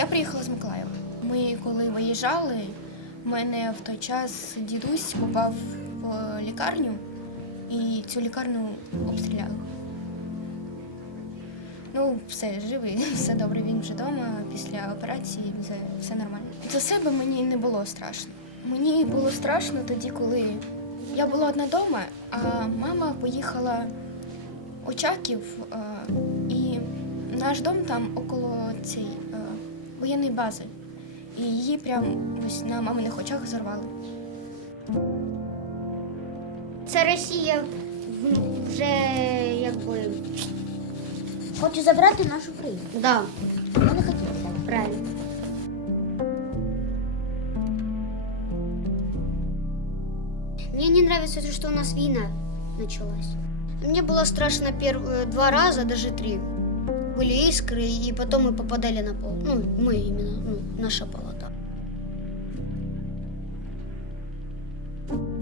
Я приїхала з Миколаєва. Ми коли виїжджали, в мене в той час дідусь попав в лікарню і цю лікарню обстріляли. Ну, все, живий, все добре, він вже вдома, після операції все, все нормально. За себе мені не було страшно. Мені було страшно тоді, коли я була одна вдома, а мама поїхала Очаків, е, і наш дом там около цієї е. І її прямо ось на маминих очах зорвали. Це Росія вже якби хоче забрати нашу країну. Да. Вони хотіли так, правильно. Мне не нравится то, что у нас война началась. Мне было страшно первые два раза, даже три Были искры, и потом мы попадали на пол. Ну, мы именно, ну, наша палата.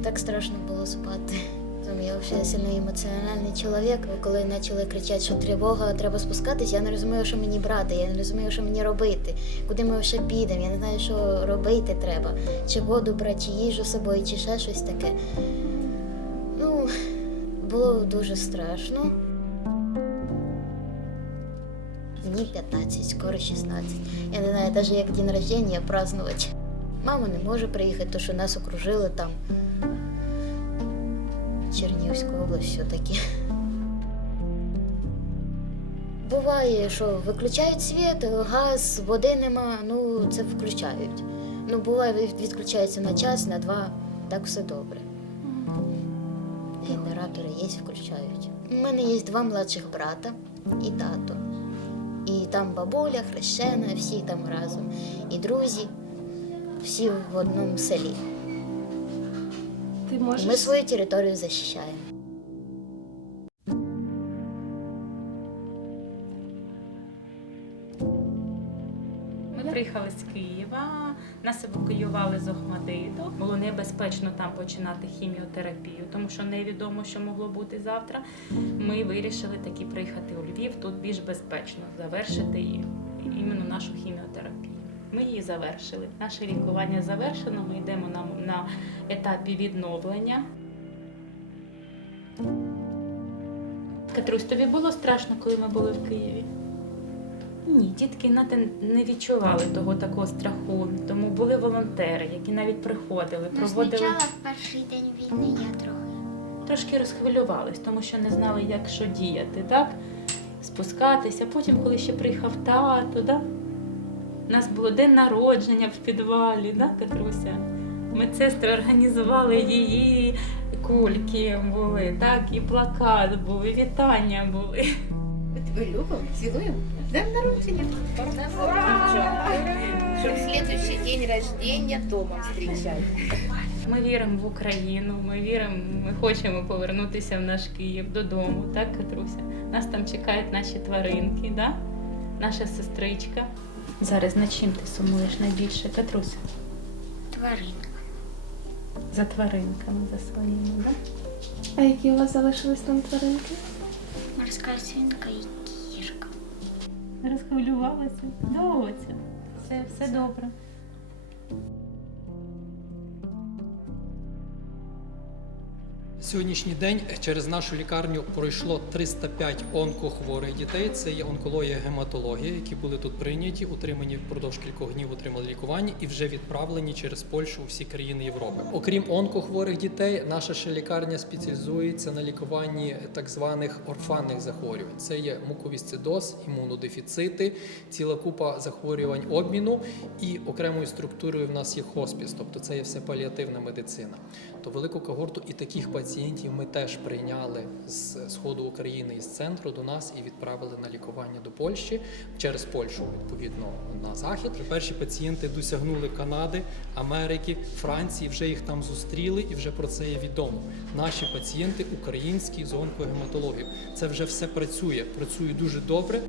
Так страшно було спати. Там я взагалі сильно емоціональний чоловік. Коли почали кричати, що тривога, треба спускатись, я не розумію, що мені брати, я не розумію, що мені робити, куди ми ще підемо, я не знаю, що робити треба. Чи воду брати, чи їжу з собою, чи ще щось таке. Ну, було дуже страшно. Мені 15, скоро 16. Я не знаю навіть як день рождения празднувати. Мама не може приїхати, тому що нас окружили там. Чернігівська область все-таки. Буває, що виключають світ, газ, води нема, ну це включають. Ну, буває, відключається на час, на два, так все добре. Генератори є, включають. У мене є два младших брата і тато. Там бабуля, хрещена, всі там разом. І друзі, всі в одному селі. Ти можеш Ми свою територію захищаємо. Ми приїхали з Києва, нас евакуювали з Охмадиту. Було небезпечно там починати хіміотерапію, тому що невідомо, що могло бути завтра. Ми вирішили таки приїхати. Тут більш безпечно завершити і- іменно нашу хіміотерапію. Ми її завершили. Наше лікування завершено. Ми йдемо на, на етапі відновлення. Катрусь, тобі було страшно, коли ми були в Києві? Ні, дітки не відчували того такого страху. Тому були волонтери, які навіть приходили, Ну, проводили спочатку в перший день війни я трохи. трошки розхвилювались, тому що не знали, як що діяти, так? Спускатися. Потім, коли ще приїхав тато, да? у нас було день народження в підвалі, да, Катруся? Медсестри організували її кульки були, так, і плакат був, і вітання були. Любимо, цілуємо. Днем народження. Щоб следующий день рождения дома встречать. Ми віримо в Україну, ми віримо, ми хочемо повернутися в наш Київ додому, так, Катруся? Нас там чекають наші тваринки, да? наша сестричка. Зараз над чим ти сумуєш найбільше, Катруся? Тваринка. За тваринками, за своїми, да? А які у вас залишились там тваринки? Морська свинка і кішка. Розхвилювалася. Доця. Все, все добре. Сьогоднішній день через нашу лікарню пройшло 305 онкохворих дітей. Це є онкологія, гематологія, які були тут прийняті, утримані впродовж кількох днів, отримали лікування і вже відправлені через Польщу у всі країни Європи. Окрім онкохворих дітей, наша ще лікарня спеціалізується на лікуванні так званих орфанних захворювань. Це є муковісцидоз, імунодефіцити, ціла купа захворювань обміну і окремою структурою в нас є хоспіс, тобто це є все паліативна медицина. То велику когорту і таких пацієнтів ми теж прийняли з сходу України і з центру до нас і відправили на лікування до Польщі через Польщу, відповідно на захід. Перші пацієнти досягнули Канади, Америки, Франції. Вже їх там зустріли, і вже про це є відомо. Наші пацієнти українські з онкогематологією. Це вже все працює, працює дуже добре.